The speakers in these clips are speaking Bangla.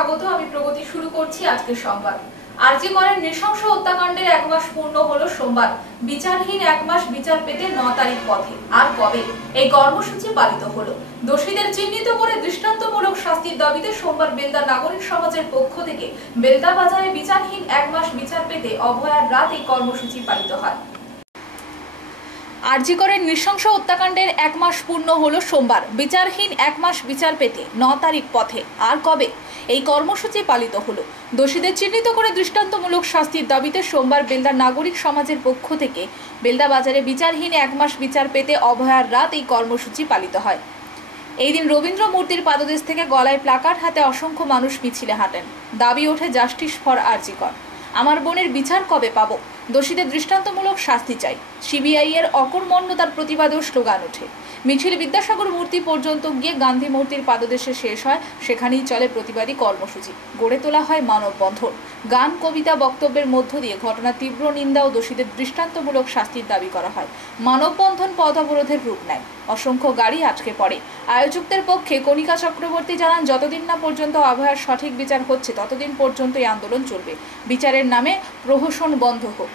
স্বাগত। আমি প্রগতি শুরু করছি আজকের সংবাদ। আরজি করের নৃশংস হত্যাকাণ্ডের 1 মাস পূর্ণ হলো সোমবার। বিচারহীন 1 মাস বিচার পেতে 9 তারিখ পথে। আর কবে এই কর্মসূচি পালিত হলো? দোষীদের চিহ্নিত করে দৃষ্টান্তমূলক শাস্তির দাবিতে সোমবার বেলদা নাগরিক সমাজের পক্ষ থেকে বেলদা বাজারে বিচারহীন 1 মাস বিচার পেতে অভয়ার রাত এই কর্মসূচি পালিত হয়। আরজি করের নৃশংস হত্যাকাণ্ডের 1 মাস পূর্ণ হলো সোমবার। বিচারহীন 1 মাস বিচার পেতে 9 তারিখ পথে। আর কবে এই কর্মসূচি পালিত হলো? দোষীদের চিহ্নিত করে দৃষ্টান্তমূলক শাস্তির দাবিতে সোমবার বেলদা নাগরিক সমাজের পক্ষ থেকে বেলদা বাজারে বিচারহীন 1 মাস বিচার পেতে অভয়ার রাত এই কর্মসূচি পালিত হয়। এই দিন রবীন্দ্র মূর্তির পাদদেশ থেকে গলায় প্লাকার্ড হাতে অসংখ্য মানুষ মিছিলে হাঁটেন। দাবি ওঠে জাস্টিস ফর আরজি কর। আমার বোনের বিচার কবে পাবো? দোষীদের দৃষ্টান্তমূলক শাস্তি চাই। সিবিআই এর অকর্মণ্যতার প্রতিবাদেও স্লোগান ওঠে। মিছিল বিদ্যাসাগর মূর্তি পর্যন্ত গিয়ে গান্ধী মূর্তির পাদদেশে শেষ হয়। সেখানেই চলে প্রতিবাদী কর্মসূচি। গড়ে তোলা হয় মানববন্ধন। গান, কবিতা, বক্তব্যের মধ্য দিয়ে ঘটনার তীব্র নিন্দা ও দোষীদের দৃষ্টান্তমূলক শাস্তির দাবি করা হয়। মানববন্ধন পথ অবরোধের রূপ নেয়। অসংখ্য গাড়ি আটকে পড়ে। আয়োজকদের পক্ষে কণিকা চক্রবর্তী জানান, যতদিন না পর্যন্ত অভয়ার সঠিক বিচার হচ্ছে ততদিন পর্যন্ত এই আন্দোলন চলবে। বিচারের নামে প্রহসন বন্ধ হোক।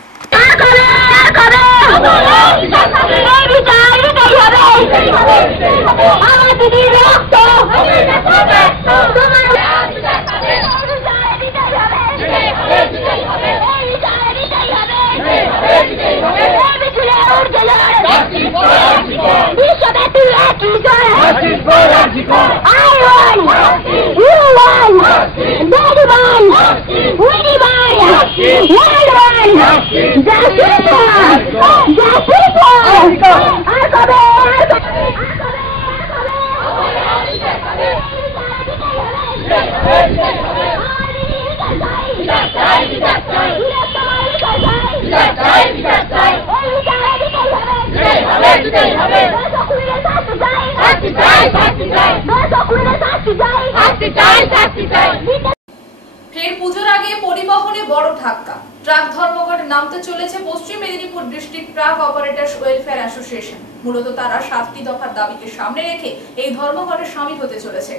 ফের পুজোর আগে পরিবহনে বড় ধাক্কা। ট্রাক ধর্মঘট নামতে চলেছে পশ্চিম Medinipur district truck operators welfare association. মূলত তারা 7টি দফার দাবিকে সামনে রেখে এই ধর্মঘটে শামিল হতে চলেছে।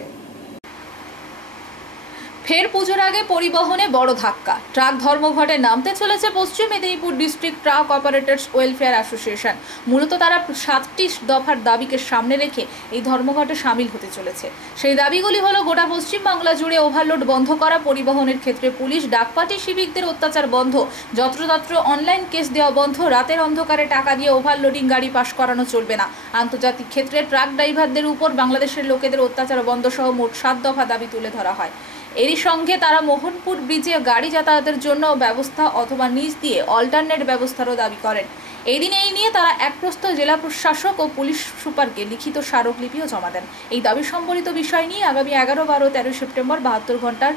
ফের পুজোর আগে পরিবহনে বড় ধাক্কা। ট্রাক ধর্মঘটে নামতে চলেছে পশ্চিম Medinipur district truck operators welfare association. মূলত তারা 7টি দফার দাবিকে সামনে রেখে এই ধর্মঘটে শামিল হতে চলেছে। সেই দাবিগুলি হলো গোটা পশ্চিমবাংলা জুড়ে ওভারলোড বন্ধ করা, পরিবহনের ক্ষেত্রে পুলিশ ডাকপাটি সিভিকদের অত্যাচার বন্ধ, যত্রতত্র অনলাইন কেস দেওয়া বন্ধ, রাতের অন্ধকারে টাকা দিয়ে ওভারলোডিং গাড়ি পাস করানো চলবে না, আন্তর্জাতিক ক্ষেত্রে ট্রাক ড্রাইভারদের উপর বাংলাদেশের লোকেদের অত্যাচার বন্ধ সহ মোট 7 দফা দাবি তুলে ধরা হয়। এরই সঙ্গে তারা মোহনপুর ব্রিজে গাড়ি যাতায়াতের জন্য ব্যবস্থা অথবা নিচ দিয়ে অল্টারনেট ব্যবস্থারও দাবি করেন। এই দিন এই নিয়ে তারা একপ্রস্থ জেলা প্রশাসক ও পুলিশ সুপারকে লিখিত স্মারকলিপিও জমা দেন। এই দাবি সম্বলিত বিষয় নিয়ে আগামী 11, 12, 13 সেপ্টেম্বর 72 ঘন্টার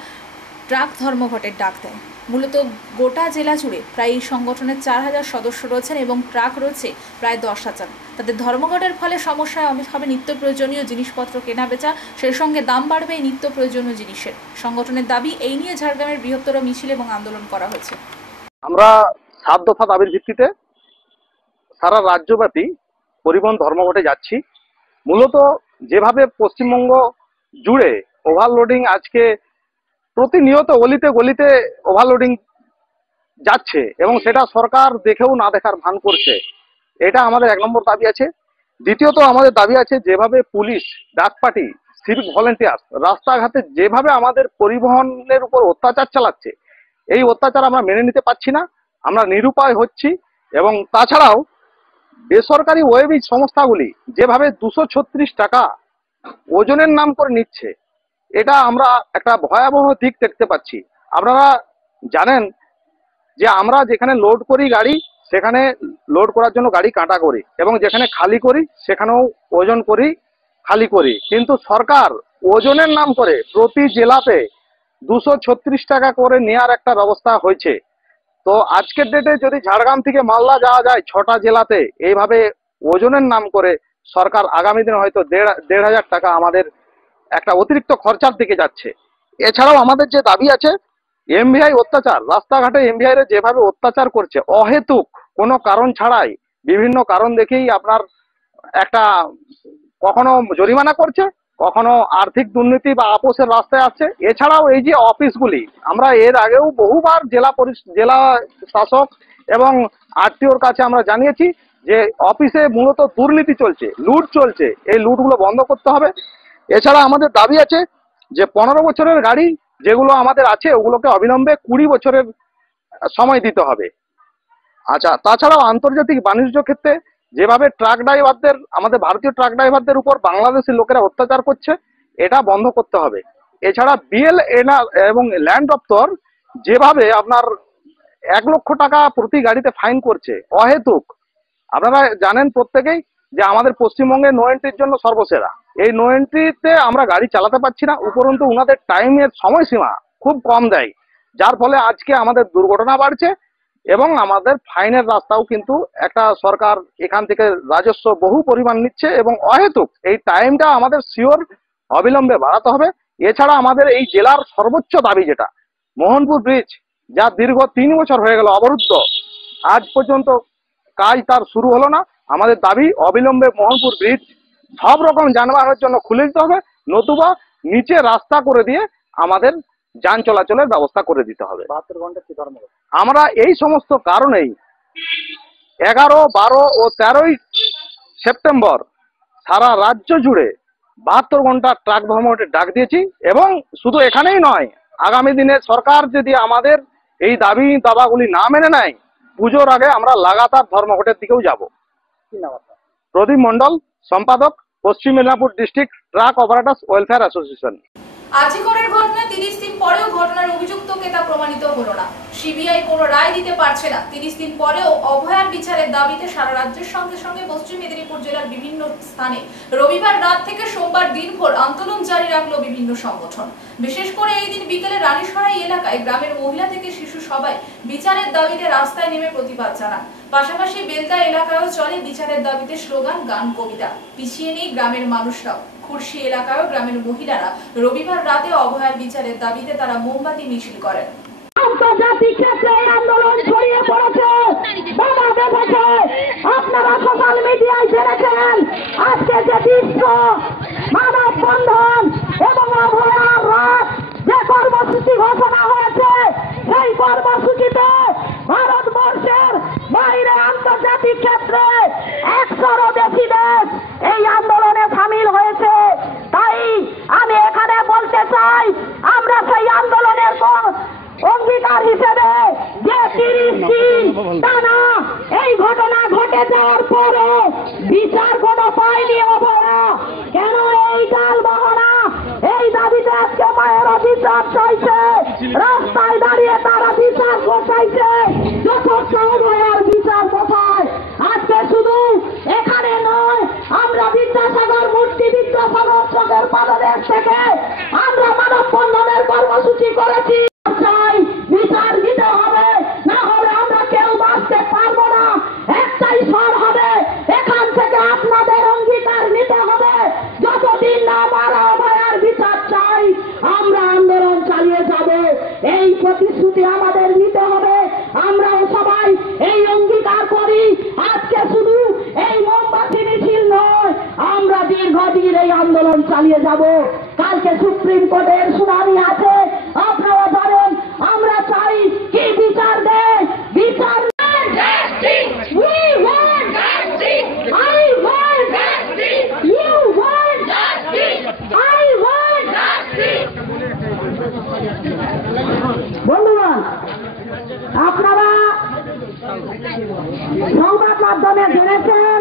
ট্রাক ধর্মঘটের ডাক দেয়। মূলত গোটা জেলা জুড়ে প্রায় এই সংগঠনের 4000 সদস্য রয়েছেন এবং ট্রাক রয়েছে প্রায় 10,000। তাদের ধর্মঘটের ফলে সমস্যায় হবে নিত্য প্রয়োজনীয় জিনিসপত্র কেনা বেচা, সেই সঙ্গে দাম বাড়বে এই নিত্য প্রয়োজনীয় জিনিসের। সংগঠনের দাবি এই নিয়ে ঝাড়গ্রামের বৃহত্তর মিছিল এবং আন্দোলন করা হয়েছে। আমরা 7 দফা দাবির ভিত্তিতে সারা রাজ্যব্যাপী পরিবহন ধর্মঘটে যাচ্ছি। মূলত যেভাবে পশ্চিমবঙ্গ জুড়ে ওভারলোডিং আজকে প্রতিনিয়ত গলিতে গলিতে ওভারলোডিং যাচ্ছে এবং সেটা সরকার দেখেও না দেখার ভান করছে, এটা আমাদের 1 নম্বর দাবি আছে। দ্বিতীয়ত আমাদের দাবি আছে, যেভাবে পুলিশ, ডাকপাটি, সিভিক ভলেন্টিয়ার রাস্তাঘাটে যেভাবে আমাদের পরিবহনের উপর অত্যাচার চালাচ্ছে, এই অত্যাচার আমরা মেনে নিতে পারছি না, আমরা নিরুপায় হচ্ছি। এবং তাছাড়াও বেসরকারি ওয়েবিজ সংস্থাগুলি যেভাবে 236 টাকা ওজনের নাম করে নিচ্ছে, এটা আমরা একটা ভয়াবহ দিক দেখতে পাচ্ছি। আপনারা জানেন যে আমরা যেখানে লোড করি গাড়ি, সেখানে লোড করার জন্য গাড়ি কাটা করি এবং যেখানে খালি করি সেখানেও ওজন করি, খালি করি, কিন্তু সরকার ওজনের নাম করে প্রতি জেলাতে 236 টাকা করে নেওয়ার একটা ব্যবস্থা হয়েছে। তো আজকের ডেটে যদি ঝাড়গ্রাম থেকে মালদা যাওয়া যায় 6টা জেলাতে, এইভাবে ওজনের নাম করে সরকার আগামী দিনে হয়তো 1,500 টাকা আমাদের একটা অতিরিক্ত খরচার দিকে যাচ্ছে। এছাড়াও আমাদের যে দাবি আছে, এমভিআই অত্যাচার, রাস্তাঘাটে এমভিআই রে যেভাবে অত্যাচার করছে অহেতুক কোনো কারণ ছাড়াই, বিভিন্ন কারণ দেখেই আপনার একটা কখনো জরিমানা করছে, কখনো আর্থিক দুর্নীতি বা আপোষের রাস্তায় আসছে। এছাড়াও এই যে অফিসগুলি, আমরা এর আগেও বহুবার জেলা শাসক এবং আরটিওর কাছে আমরা জানিয়েছি যে অফিসে মূলত দুর্নীতি চলছে, লুট চলছে, এই লুটগুলো বন্ধ করতে হবে। এছাড়া আমাদের দাবি আছে যে 15 বছরের গাড়ি যেগুলো আমাদের আছে ওগুলোকে অবিলম্বে 20 বছরের সময় দিতে হবে। আচ্ছা, তাছাড়াও আন্তর্জাতিক বাণিজ্য ক্ষেত্রে যেভাবে ট্রাক ড্রাইভারদের, আমাদের ভারতীয় ট্রাক ড্রাইভারদের উপর বাংলাদেশি লোকেরা অত্যাচার করছে, এটা বন্ধ করতে হবে। এছাড়া বিএলএনআর এবং ল্যান্ড দপ্তর যেভাবে আপনার 1 লক্ষ টাকা প্রতি গাড়িতে ফাইন করছে অহেতুক। আপনারা জানেন প্রত্যেকেই যে আমাদের পশ্চিমবঙ্গে নো এন্ট্রির জন্য সর্বসেরা। এই নো এন্ট্রিতে আমরা গাড়ি চালাতে পারছি না, উপরন্তু ওনাদের টাইমের সময়সীমা খুব কম দেয়, যার ফলে আজকে আমাদের দুর্ঘটনা বাড়ছে এবং আমাদের ফাইনের রাস্তাও কিন্তু একটা সরকার এখান থেকে রাজস্ব বহু পরিমাণ নিচ্ছে এবং অহেতুক। এই টাইমটা আমাদের শিওর অবিলম্বে বাড়াতে হবে। এছাড়া আমাদের এই জেলার সর্বোচ্চ দাবি যেটা মোহনপুর ব্রিজ, যা দীর্ঘ 3 বছর হয়ে গেল অবরুদ্ধ, আজ পর্যন্ত কাজ তার শুরু হলো না। আমাদের দাবি অবিলম্বে মোহনপুর ব্রিজ সব রকম যানবাহনের জন্য খুলে দিতে হবে, নতুবা নিচে রাস্তা করে দিয়ে আমাদের যান চলাচলের ব্যবস্থা করে দিতে হবে। 72 ঘন্টা কি ধর্মঘট? আমরা এই সমস্ত কারণেই 11, 12 ও 13ই সেপ্টেম্বর সারা রাজ্য জুড়ে 72 ঘন্টা ট্রাক ধর্মঘটের ডাক দিয়েছি। এবং শুধু এখানেই নয়, আগামী দিনে সরকার যদি আমাদের এই দাবাগুলি না মেনে নেয়, পুজোর আগে আমরা লাগাতার ধর্মঘটের দিকেও যাব। প্রদীপ মন্ডল, সম্পাদক, Paschim Medinipur district truck operators welfare association. আজিকরের ঘটনায় 30 দিন পরেও ঘটনার অভিযুক্তকে তা প্রমাণিত হলো না। সিবিআই কোনো রায় দিতে পারছে না। 30 দিন পরেও অভয়ার বিচারের দাবিতে সারা রাজ্যের সঙ্গে সঙ্গে পশ্চিম মেদিনীপুর জেলার বিভিন্ন স্থানে রবিবার রাত থেকে সোমবার দিনভর আন্দোলন জারি রাখলো বিভিন্ন সংগঠন। বিশেষ করে এই দিন বিকেলে রানীসরাই এলাকায় গ্রামের মহিলা থেকে শিশু সবাই বিচারের দাবিতে রাস্তায় নেমে প্রতিবাদ জানান। পাশাপাশি বেলদা এলাকায়ও চলে বিচারের দাবিতে স্লোগান, গান, কবিতা। পিছিয়ে নেই গ্রামের মানুষরাও। খুরশি এলাকায়ও গ্রামের মহিলারা রবিবার রাতে অভয়ার বিচারের দাবিতে তারা মোমবাতি মিছিল করেন। আন্তর্জাতিক ক্ষেত্রে আন্দোলন ছড়িয়ে পড়েছে, বাংলাদেশে আপনারা সোশ্যাল মিডিয়ায় দেখেছেন আজকে যে বিশ্ব মানব বন্ধন এবং অভয়ার রাত যে কর্মসূচি ঘোষণা হয়েছে, সেই কর্মসূচিতে ভারতবর্ষের বাইরে আন্তর্জাতিক ক্ষেত্রে 100-রও বেশি দেশ এই আন্দোলনে সামিল হয়েছে। তাই আমি এখানে বলতে চাই, আমরা সেই আন্দোলনের অঙ্গীকার হিসেবে যে 30 দিন টানা এই ঘটনা ঘটে যাওয়ার পরে বিচার কোনো পায়নি অভয়া, কেন এই ডাল বাহানা, এই দাবিতে আজকে মায়েরা বিচার চাইছে, রাস্তায় দাঁড়িয়ে তারা বিচার চাইছে। যথেষ্ট অভয়ার বিচার কোথায়? আজকে শুধু এখানে নয়, আমরা বিদ্যাসাগর মূর্তি, বিদ্যাসাগর চকের পাদদেশ থেকে আমরা মানব বন্ধনের কর্মসূচি করেছি। বিচার দিতে হবে, না হলে আমরা কেউ বাঁচতে পারবো না। একটাই স্বর হবে, এখান থেকে আপনাদের অঙ্গীকার নিতে হবে, যতদিন না আমরা অভয়ার বিচার চাই আমরা আন্দোলন চালিয়ে যাব। এই প্রতিশ্রুতি আমাদের নিতে হবে। আমরাও সবাই এই অঙ্গীকার করি। আজকে শুধু এই মোমবাতি মিছিল নয়, আমরা দীর্ঘদিন এই আন্দোলন চালিয়ে যাব। কালকে সুপ্রিম কোর্টের শুনানি আছে, আপনারা জানেন। আমরা চাই কি বিচার দেয়, বিচার বন্ধুগণ, আপনারা সংবাদ মাধ্যমে জেনেছেন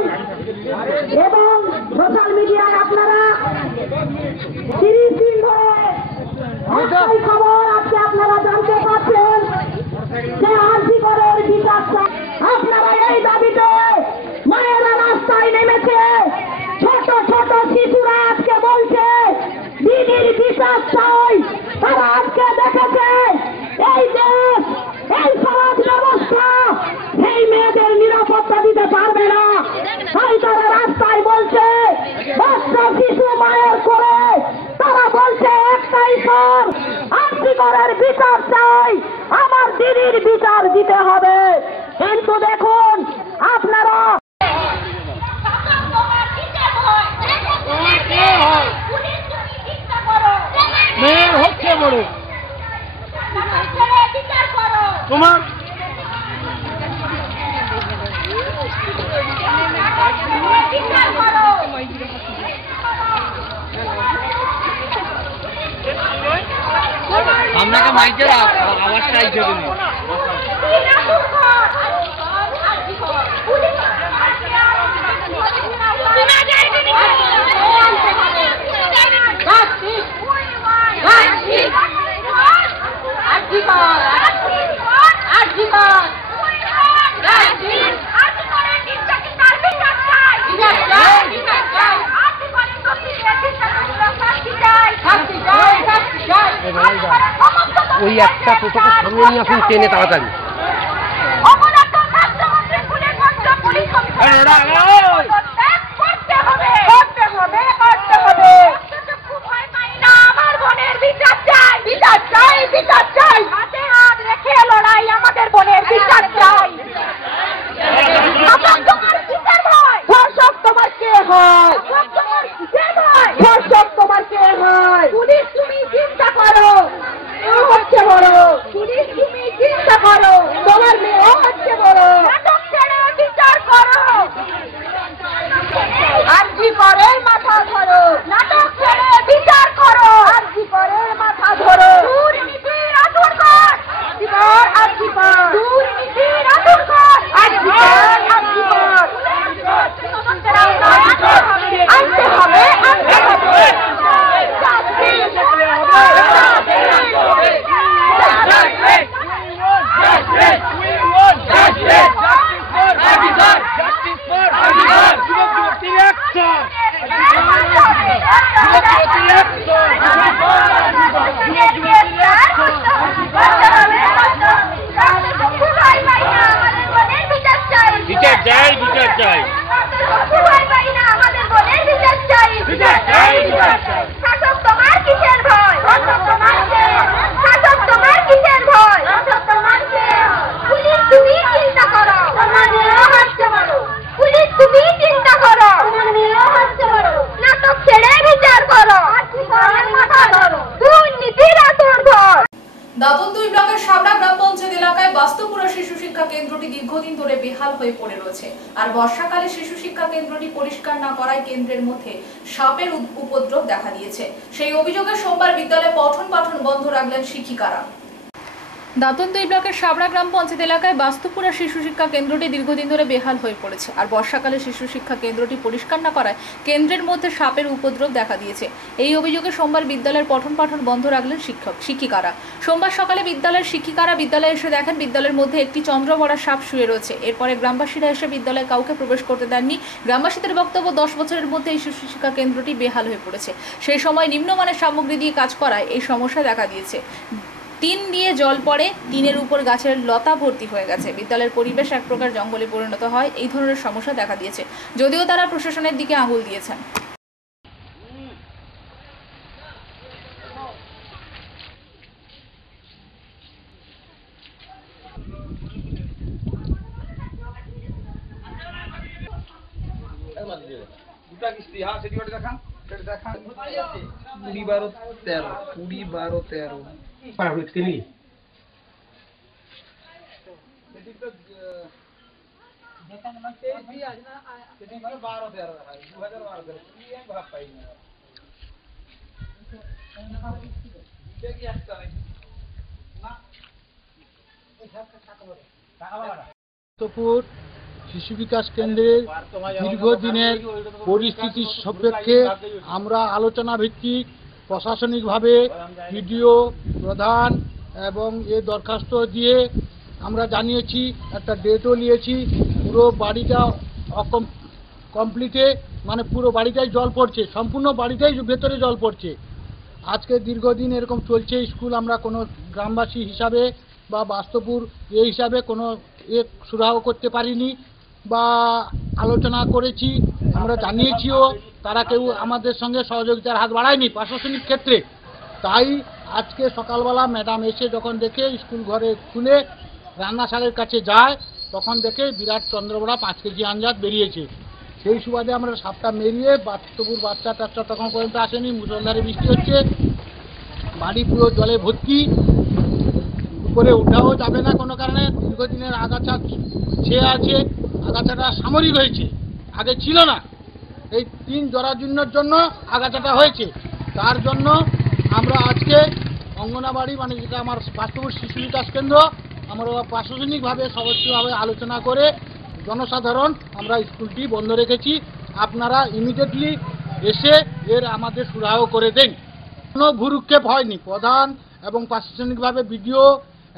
এবং সোশ্যাল মিডিয়ায় আপনারা 30 দিন ধরে একটাই খবর আজকে আপনারা জানতে পারছেন যে আজিকরের বিচার চাই। আপনারা এই দাবিতে মায়েরা রাস্তায় নেমেছে, ছোট ছোট শিশুরা আজকে বলছে দিদির বিচার চাই। তারা আজকে দেখেছে এই দেশ, এই সমাজ ব্যবস্থা সেই মেয়েদের নিরাপত্তা দিতে পারবে না। তাই তারা রাস্তায় বলছে, বাচ্চা শিশু মায়ের করে তারা বলছে একটাই স্বর, আজিকরের বিচার চাই, আমার দিদির বিচার দিতে হবে। কিন্তু দেখুন আপনারা পুলিশ আপনাকে মাইকের আওয়াজটা আইছে দিন। ওই একটা টোটোকে সামনে নিয়ে আসুন ট্রেনে তাড়াতাড়ি। আমাদের বোনের বিচার চাই। ধর্ষক তোমার কে হয়? ধর্ষক তোমার কে হয়? পুলিশ তুমি চিন্তা করো, হচ্ছে বড়। পুলিশ তুমি চিন্তা করো, তোমার মেয়ে হচ্ছে বড়। নাটক ছেড়ে বিচার করো। আরজি করে মাথা ধরো, নাটক ছেড়ে বিচার করো। আরজি করে মাথা ধরো। দুর্নীতির আতুর কর, আরজি কর। দুর্নীতির আতুর কর, আরজি কর, আরজি কর। আনতে হবে, আনতে হবে। বিচার চাই, বিচার চাই। শাসক তোমার কিসের ভয়? শাসক তোমার কিসের ভয়? পুলিশ তুমি চিন্তা করো, পুলিশ তুমি চিন্তা করো। নাটক ছেড়ে বিচার করো। দুর্নীতির আতর ধর। দাঁতন 2 ব্লকের সাবরা গ্রাম পঞ্চায়েত এলাকায় বাস্তবপুরা শিশু শিক্ষা কেন্দ্রটি দীর্ঘদিন ধরে বেহাল হয়ে পড়ে রয়েছে। আর বর্ষাকালে শিশু শিক্ষা কেন্দ্রটি পরিষ্কার না করায় কেন্দ্রের মধ্যে সাপের উপদ্রব দেখা দিয়েছে। সেই অভিযোগে সোমবার বিদ্যালয়ে পঠন পাঠন বন্ধ রাখলেন শিক্ষিকারা। দাঁতন 2 ব্লকের সাবরা গ্রাম পঞ্চায়েত এলাকায় বাস্তবপুরা শিশু শিক্ষা কেন্দ্রটি দীর্ঘদিন ধরে বেহাল হয়ে পড়েছে। আর বর্ষাকালে শিশু শিক্ষা কেন্দ্রটি পরিষ্কার না করায় কেন্দ্রের মধ্যে সাপের উপদ্রব দেখা দিয়েছে। এই অভিযোগে সোমবার বিদ্যালয়ের পঠন পাঠন বন্ধ রাখলেন শিক্ষিকারা। সোমবার সকালে বিদ্যালয়ের শিক্ষিকারা বিদ্যালয়ে এসে দেখেন বিদ্যালয়ের মধ্যে একটি চন্দ্রবড়া সাপ শুয়ে রয়েছে। এরপরে গ্রামবাসীরা এসে বিদ্যালয়ে কাউকে প্রবেশ করতে দেননি। গ্রামবাসীদের বক্তব্য 10 বছরের মধ্যে এই শিশু শিক্ষা কেন্দ্রটি বেহাল হয়ে পড়েছে। সেই সময় নিম্নমানের সামগ্রী দিয়ে কাজ করায় এই সমস্যা দেখা দিয়েছে। টিন দিয়ে জল পড়ে, টিনের উপর গাছের লতা ভর্তি হয়ে গেছে। বিদ্যালয়ের পরিবেশ এক প্রকার জঙ্গলে পরিণত হয়। এই ধরনের সমস্যা দেখা দিয়েছে, যদিও তারা প্রশাসনের দিকে আঙুল দিয়েছেন। দুটা কিস্তি, হ্যাঁ সেটি দেখান, সেটা দেখান। 20-12-13, 20-12-13 পার হচ্ছে নি। বাস্তবপুর শিশু বিকাশ কেন্দ্রের দীর্ঘদিনের পরিস্থিতির সাপেক্ষে আমরা আলোচনা ভিত্তিক প্রশাসনিকভাবে বিডিও প্রধান এবং এ দরখাস্ত দিয়ে আমরা জানিয়েছি, একটা ডেটও নিয়েছি। পুরো বাড়িটা কমপ্লিটে, মানে পুরো বাড়িটাই জল পড়ছে, সম্পূর্ণ বাড়িটাই ভেতরে জল পড়ছে। আজকে দীর্ঘদিন এরকম চলছে। স্কুল আমরা কোনো গ্রামবাসী হিসাবে বা বাস্তবপুর এই হিসাবে কোনো সুরাহ করতে পারিনি বা আলোচনা করেছি, আমরা জানিয়েছিও, তারা কেউ আমাদের সঙ্গে সহযোগিতার হাত বাড়ায়নি প্রশাসনিক ক্ষেত্রে। তাই আজকে সকালবেলা ম্যাডাম এসে যখন দেখে স্কুল ঘরে খুলে রান্নাশালের কাছে যায়, তখন দেখে বিরাট চন্দ্রবড়া 5 কেজি আঞ্জাত বেরিয়েছে। সেই সুবাদে আমরা সাপটা মেরিয়ে বাস্তবপুর বাচ্চা টাচ্চা তখন পর্যন্ত আসেনি। মুষলধারে বৃষ্টি হচ্ছে, বাড়ি পুরো জলে ভর্তি, উপরে উঠাও যাবে না কোনো কারণে। দীর্ঘদিনের আগাছা ছেয়ে আছে, আগাছাটা সামরিক হয়েছে, আগে ছিল না। এই 3 জরাজীর্ণর জন্য আগাছাটা হয়েছে। তার জন্য আমরা আজকে অঙ্গনাবাড়ি মানে যেটা আমার বাস্তবপুর শিশু বিকাশ কেন্দ্র, আমরা প্রশাসনিকভাবে সর্বোচ্চভাবে আলোচনা করে জনসাধারণ আমরা স্কুলটি বন্ধ রেখেছি। আপনারা ইমিডিয়েটলি এসে এর আমাদের সুরাহ করে দেন। কোনো ভুরুক্ষেপ হয়নি। প্রধান এবং প্রশাসনিকভাবে বিডিও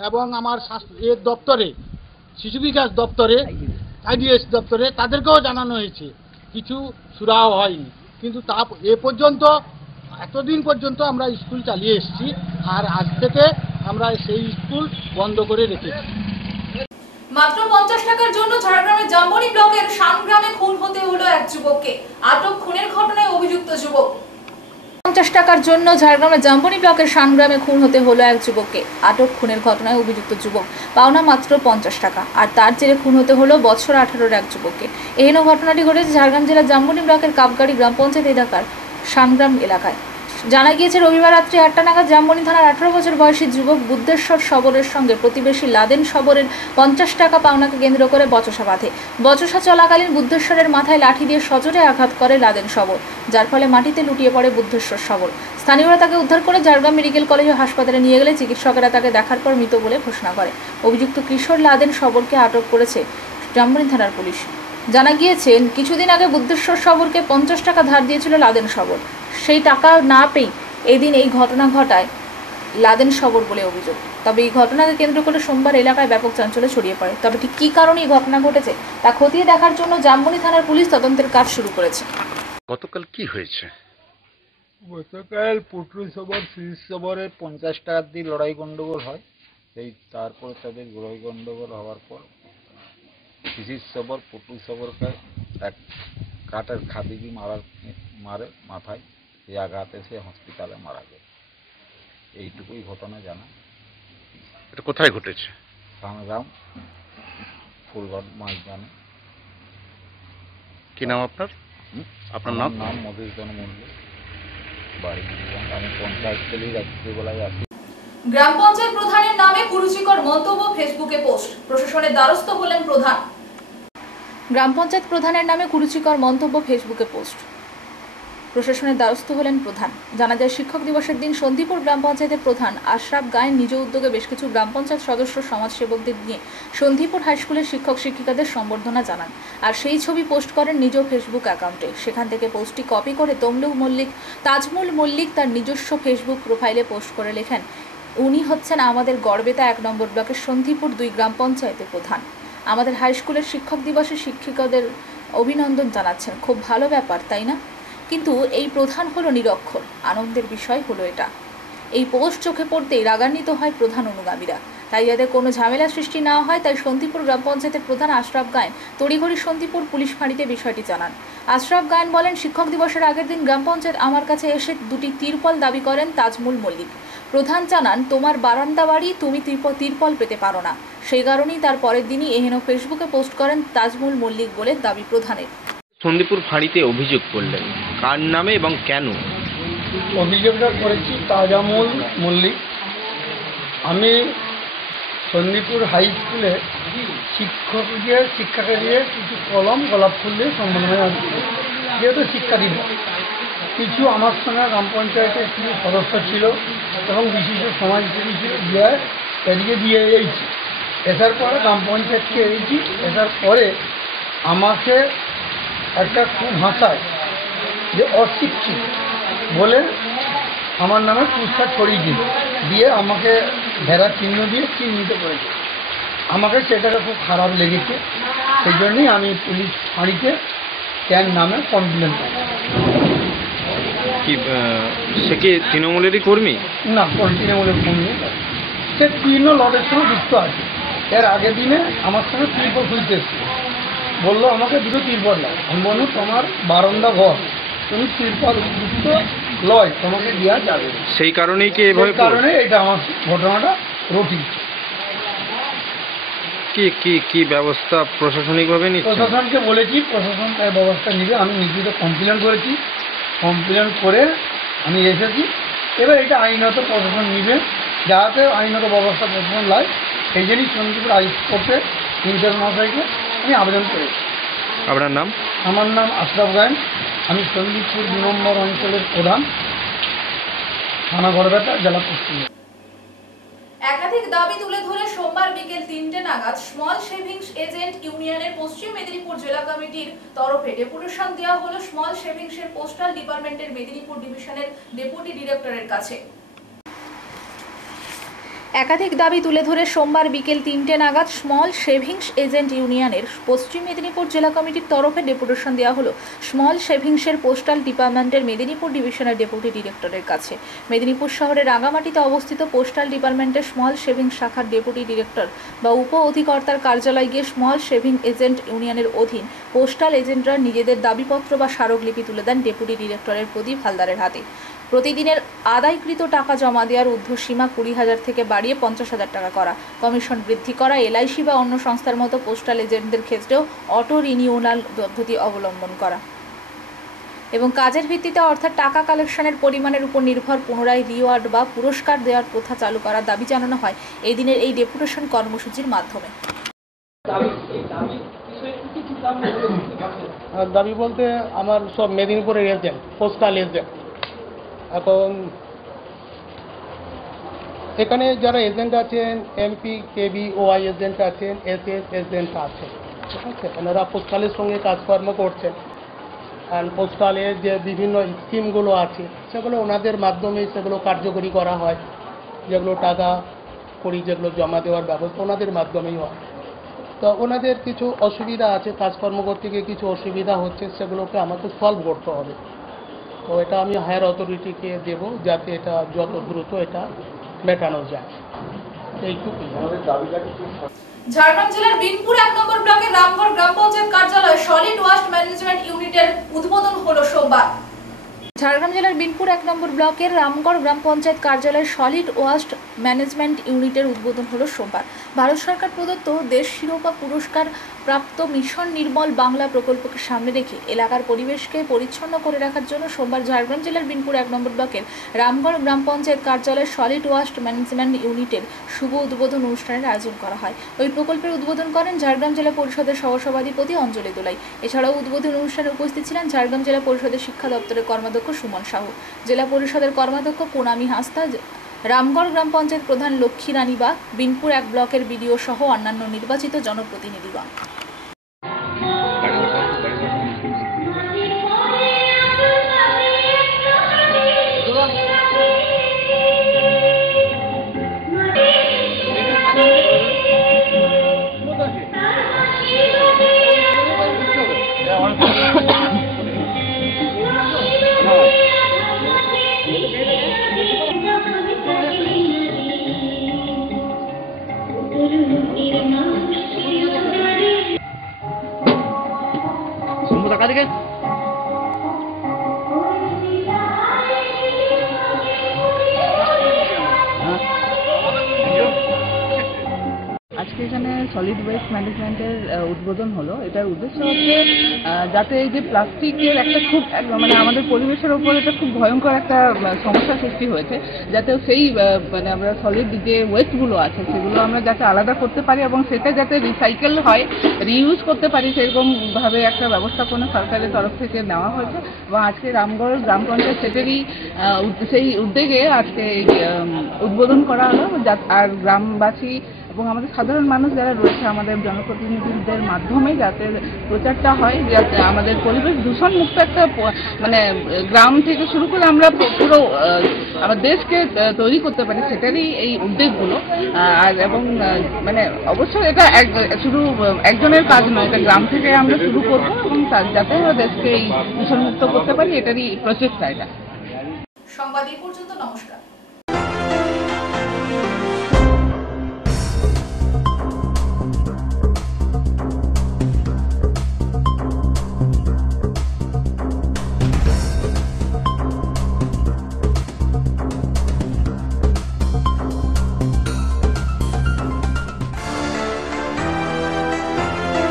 এবং আমার এর দপ্তরে, শিশু বিকাশ দপ্তরে, আইডিএস দপ্তরে তাদেরকেও জানানো হয়েছে, কিছু সুরাহ হয়নি। কিন্তু তা এ পর্যন্ত এতদিন পর্যন্ত আমরা স্কুল চালিয়ে এসেছি, আর আজ থেকে আমরা সেই স্কুল বন্ধ করে রেখেছি। মাত্র 50 টাকার জন্য ঝাড়গ্রামের জাম্বনি ব্লকের শানগ্রামে খুন হতে হলো এক যুবককে। আটক খুনের ঘটনায় অভিযুক্ত যুবক। 50 টাকার জন্য ঝাড়গ্রামের জাম্বনি ব্লকের শানগ্রামে খুন হতে হলো এক যুবককে। আটক খুনের ঘটনায় অভিযুক্ত যুবক। পাওনা মাত্র 50 টাকা, আর তার জেরে খুন হতে হলো বছর 18-এর এক যুবককে। এই ঘটনাটি ঘটেছে ঝাড়গ্রাম জেলার জাম্বনি ব্লকের কাপগাড়ি গ্রাম পঞ্চায়েত এলাকার শানগ্রাম এলাকায়। জানা গিয়েছে রবিবার রাত্রি 8টা নাগাদ জাম্বনি থানার 18 বছর বয়সী যুবক বুদ্ধেশ্বর সবরের সঙ্গে প্রতিবেশী লাদেন সবরের 50 টাকা পাওনাকে কেন্দ্র করে বচসা বাঁধে। বচসা চলাকালীন বুদ্ধেশ্বরের মাথায় লাঠি দিয়ে সজোরে আঘাত করে লাদেন সবর, যার ফলে মাটিতে লুটিয়ে পড়ে বুদ্ধেশ্বর সবর। স্থানীয়রা তাকে উদ্ধার করে ঝাড়গ্রাম মেডিকেল কলেজ ও হাসপাতালে নিয়ে গেলে চিকিৎসকেরা তাকে দেখার পর মৃত বলে ঘোষণা করে। অভিযুক্ত কিশোর লাদেন সবরকে আটক করেছে জাম্বনি থানার পুলিশ। জানা গিয়েছে কিছুদিন আগে বুদ্ধেশ্বর সবরকে 50 টাকা ধার দিয়েছিল লাদেন সবর। সেই টাকা না পেয়ে এদিন এই ঘটনা ঘটায় লাদেন সবর বলে অভিযোগ। তবে এই ঘটনাকে কেন্দ্র করে সোমবার এলাকায় ব্যাপক চাঞ্চল্য ছড়িয়ে পড়ে। তবে ঠিক কী কারণে এই ঘটনা ঘটেছে তা খতিয়ে দেখার জন্য জাম্বনি থানার পুলিশ তদন্তের কাজ শুরু করেছে। গতকাল কি হয়েছে? গতকাল পুটুল সবর শিশির সবরের 50 টাকা দিয়ে লড়াই গন্ডগোল হয়। তারপরে তাদের লড়াই গন্ডগোল হওয়ার পর শিশির সবর পুটুল সবরকে এক কাঠের খাদি দিয়ে মারে মাথায়। এই আঘাতে সে হসপিটালে মারা যায়। এইটুকুই ঘটনা জানা। এটা কোথায় ঘটেছে? সংগ্রাম ফুলগড় মাঝখানে। কি নাম আপনার? আপনার নাম? নাম মধুসূদন মল্লিক, বাড়ি আমি পঞ্চায়েত থেকে রাত্রিবেলায় আসি। গ্রাম পঞ্চায়েত প্রধানের নামে কুরুচিকর মন্তব্য ফেসবুকে পোস্ট। প্রশাসনের দ্বারস্থ হলেন প্রধান। গ্রাম পঞ্চায়েত প্রধানের নামে কুরুচিকর মন্তব্য ফেসবুকে পোস্ট। প্রশাসনের দ্বারস্থ হলেন প্রধান। জানা যায় শিক্ষক দিবসের দিন সন্ধিপুর গ্রাম পঞ্চায়েতের প্রধান আশরাফ গায়েন নিজ উদ্যোগে বেশ কিছু গ্রাম পঞ্চায়েত সদস্য সমাজসেবকদের নিয়ে সন্ধিপুর হাইস্কুলের শিক্ষক শিক্ষিকাদের সম্বর্ধনা জানান, আর সেই ছবি পোস্ট করেন নিজ ফেসবুক অ্যাকাউন্টে। সেখান থেকে পোস্টটি কপি করে তাজমুল মল্লিক তার নিজস্ব ফেসবুক প্রোফাইলে পোস্ট করে লেখেন, উনি হচ্ছেন আমাদের গড়বেতা 1 নম্বর ব্লকের সন্ধিপুর 2 গ্রাম পঞ্চায়েতের প্রধান। আমাদের হাইস্কুলের শিক্ষক দিবসে শিক্ষিকাদের অভিনন্দন জানাচ্ছেন, খুব ভালো ব্যাপার তাই না? কিন্তু এই প্রধান হলো নিরক্ষর। আনন্দের বিষয় হলো এটা, এই পোস্ট চোখে পড়তেই রাগান্বিত হয় প্রধান অনুগামীরা। তাই যাতে কোনো ঝামেলা সৃষ্টি না হয় তাই সন্ধিপুর গ্রাম পঞ্চায়েতের প্রধান আশরাফ গায়েন তড়িঘড়ি সন্ধিপুর পুলিশ ফাঁড়িতে বিষয়টি জানান। আশরাফ গায়েন বলেন, শিক্ষক দিবসের আগের দিন গ্রাম পঞ্চায়েত আমার কাছে এসে 2টি তিরপল দাবি করেন তাজমুল মল্লিক। প্রধান জানান, তোমার বারান্দা বাড়ি, তুমি তিরপল পেতে পারো না। সেই কারণেই তার পরের দিনই এহেন ফেসবুকে পোস্ট করেন তাজমুল মল্লিক বলে দাবি প্রধানের। সন্ধিপুর ফাঁড়িতে অভিযোগ করলেন, কার নামে এবং কেন? অভিযোগটা করেছি তাজামুল মল্লিক। আমি সন্ধিপুর হাই স্কুলে শিক্ষাকে দিয়ে কিছু কলম গোলাপ ফুল দিয়ে সম্বোধনা জানাচ্ছি, যেহেতু শিক্ষা দিবস। কিছু আমার সঙ্গে গ্রাম পঞ্চায়েতের কিছু সদস্য ছিল এবং বিশিষ্ট সমাজসেবী ছিল, এদিকে দিয়ে এসেছি। এসার পরে গ্রাম পঞ্চায়েতকে এসেছি। এসার পরে আমাকে একটা খুব ভাষায় যে অশিক্ষিত বলে আমার নামে কুৎসা ছড়িয়ে দিয়ে আমাকে ভেড়া চিহ্ন দিয়ে চিহ্নিত করেছে। আমাকে সেটাকে খুব খারাপ লেগেছে, সেই জন্যই আমি পুলিশ ফাঁড়িতে তার নামে কমপ্লেন করি। কি সে কি তৃণমূলেরই কর্মী? না, তৃণমূলের কর্মী। সে বিভিন্ন লটের সঙ্গে যুক্ত আছে। এর আগের দিনে আমার সঙ্গে তিরপল খুলতে এসেছে, বললো আমাকে 2টো তিরপল লাগে। আমি বললাম, তোমার বারান্দা ঘর, তুমি তিরপল যুক্ত লয়, তোমাকে দেওয়া যাবে। সেই কারণেই কি এভাবে? কারণে এটা আমার ঘটনাটা রুটিন। কি ব্যবস্থা প্রশাসনিকভাবে নিচ্ছে? প্রশাসনকে বলেছি, প্রশাসন তার ব্যবস্থা নিবে। আমি নিজেকে কমপ্লেন করেছি, কমপ্লেন করে আমি এসেছি। এবার এটা আইনত প্রশাসন নিবে, যাতে আইনত ব্যবস্থা প্রশাসন লায়। সেই জন্যই সন্ধিপুর হাইকোর্টে ইন্টার মহাশয়কে আমি আবেদন করেছি। আপনার নাম? আমার নাম আশরাফ গায়েন। আমি সন্ধিপুর 2 নম্বর অঞ্চলের প্রধান, থানা গড়বেতা, জেলা পশ্চিম। একাধিক দাবি তুলে ধরে সোমবার বিকেল 3টে নাগাদ স্মল সেভিংস এজেন্ট ইউনিয়নের পশ্চিম মেদিনীপুর জেলা কমিটির তরফে ডেপুটেশন দেওয়া হলো স্মল সেভিংসের পোস্টাল ডিপার্টমেন্টের মেদিনীপুর ডিভিশনের ডেপুটি ডিরেক্টরের কাছে। একাধিক দাবি তুলে ধরে সোমবার বিকেল 3টে নাগাদ স্মল সেভিংস এজেন্ট ইউনিয়নের পশ্চিম মেদিনীপুর জেলা কমিটির তরফে ডেপুটেশন দেওয়া হলো স্মল সেভিংসের পোস্টাল ডিপার্টমেন্টের মেদিনীপুর ডিভিশনের ডেপুটি ডিরেক্টরের কাছে। মেদিনীপুর শহরের রাঙামাটিতে অবস্থিত পোস্টাল ডিপার্টমেন্টের স্মল সেভিংস শাখার ডেপুটি ডিরেক্টর বা উপ অধিকর্তার কার্যালয়ে গিয়ে স্মল সেভিং এজেন্ট ইউনিয়নের অধীন পোস্টাল এজেন্টরা নিজেদের দাবিপত্র বা স্মারকলিপি তুলে দেন ডেপুটি ডিরেক্টরের প্রদীপ হালদারের হাতে। প্রতিদিনের আদায়কৃত টাকা জমা দেওয়ার ঊর্ধ্বসীমা 20,000 থেকে বাড়িয়ে 50,000 টাকা করা, কমিশন বৃদ্ধি করা, এলআইসি বা অন্য সংস্থার মতো পোস্টাল এজেন্টদের ক্ষেত্রেও অটো রিনিউয়াল পদ্ধতি অবলম্বন করা এবং কাজের ভিত্তিতে অর্থাৎ টাকা কালেকশনের পরিমাণের উপর নির্ভর পুনরায় রিওয়ার্ড বা পুরস্কার দেওয়ার প্রথা চালু করার দাবি জানানো হয় এই দিনের এই ডেপুটেশন কর্মসূচির মাধ্যমে। দাবি বলতে আমার সব মেদিনীপুরের এজেন্ট, পোস্টাল এজেন্ট, এখন এখানে যারা এজেন্ট আছেন এমপি, কেবি, ওআই এজেন্ট আছেন, এসএস এজেন্ট আছেন, ঠিক আছে, ওনারা পোস্টালের সঙ্গে কাজকর্ম করছেন। আর পোস্টালের যে বিভিন্ন স্কিমগুলো আছে সেগুলো ওনাদের মাধ্যমেই সেগুলো কার্যকরী করা হয়, যেগুলো টাকা করি যেগুলো জমা দেওয়ার ব্যবস্থা ওনাদের মাধ্যমেই হয়। তো ওনাদের কিছু অসুবিধা আছে, কাজকর্ম করতে গিয়ে কিছু অসুবিধা হচ্ছে, সেগুলোকে আমাকে সলভ করতে হবে। তো এটা আমি হায়ার অথরিটিকে দেব যাতে এটা যত দ্রুত এটা মেটানো যায়, এইটুকুই। ঝাড়গ্রাম জেলার বিনপুর 1 নম্বর ব্লকের রামগড় গ্রাম পঞ্চায়েত কার্যালয়ে সলিড ওয়েস্ট ম্যানেজমেন্ট ইউনিটের উদ্বোধন হলো সোমবার। ঝাড়গ্রাম জেলার বিনপুর 1 নম্বর ব্লকের রামগড় গ্রাম পঞ্চায়েত কার্যালয়ে সলিড ওয়েস্ট ম্যানেজমেন্ট ইউনিটের উদ্বোধন হলো সোমবার। ভারত সরকার প্রদত্ত দেশ শিরোপা পুরস্কার প্রাপ্ত মিশন নির্মল বাংলা প্রকল্পকে সামনে রেখে এলাকার পরিবেশকে পরিচ্ছন্ন করে রাখার জন্য সোমবার ঝাড়গ্রাম জেলার বিনপুর 1 নম্বর ব্লকের রামগড় গ্রাম পঞ্চায়েত কার্যালয়ে সলিড ওয়েস্ট ম্যানেজমেন্ট ইউনিটের শুভ উদ্বোধন অনুষ্ঠানের আয়োজন করা হয়। ওই প্রকল্পের উদ্বোধন করেন ঝাড়গ্রাম জেলা পরিষদের সহসভাধিপতি অঞ্জলি দোলাই। এছাড়াও উদ্বোধন অনুষ্ঠানে উপস্থিত ছিলেন ঝাড়গ্রাম জেলা পরিষদের শিক্ষা দপ্তরের কর্মাধ্যক্ষ সুমন সাহু, জেলা পরিষদের কর্মাধ্যক্ষ পুনামি হাসদা, রামগড় গ্রাম পঞ্চায়েত প্রধান লক্ষ্মী রানী বা বিনপুর 1 ব্লকের বিডিও সহ অন্যান্য নির্বাচিত জনপ্রতিনিধিগণ। আজকে এখানে সলিড ওয়েস্ট ম্যানেজমেন্টের উদ্বোধন হলো। এটার উদ্দেশ্য হচ্ছে যাতে এই যে প্লাস্টিকের একটা খুব মানে আমাদের পরিবেশের ওপর এটা খুব ভয়ঙ্কর একটা সমস্যা সৃষ্টি হয়েছে, যাতে সেই মানে আমরা সলিড যে ওয়েস্টগুলো আছে সেগুলো আমরা যাতে আলাদা করতে পারি এবং সেটা যাতে রিসাইকেল হয়, রিইউজ করতে পারি, সেরকমভাবে একটা ব্যবস্থাপনা সরকারের তরফ থেকে নেওয়া হয়েছে। এবং আজকে রামগড় গ্রাম পঞ্চায়েত সেটারই সেই উদ্যোগে আজকে উদ্বোধন করা হলো। আর গ্রামবাসী এবং আমাদের সাধারণ মানুষ যারা রয়েছে আমাদের জনপ্রতিনিধিদের মাধ্যমে যাতে প্রচারটা হয়, যাতে আমাদের পরিবেশ দূষণ মুক্ত একটা মানে গ্রাম থেকে শুরু করে আমরা পুরো আমার দেশকে তৈরি করতে পারি, সেটারই এই উদ্যোগগুলো। আর এবং মানে অবশ্যই এটা শুধু একজনের কাজ নয়, এটা গ্রাম থেকে আমরা শুরু করবো এবং যাতে আমরা দেশকে এই দূষণ মুক্ত করতে পারি, এটারই প্রচেষ্টা এটা। সংবাদ এই পর্যন্ত, নমস্কার।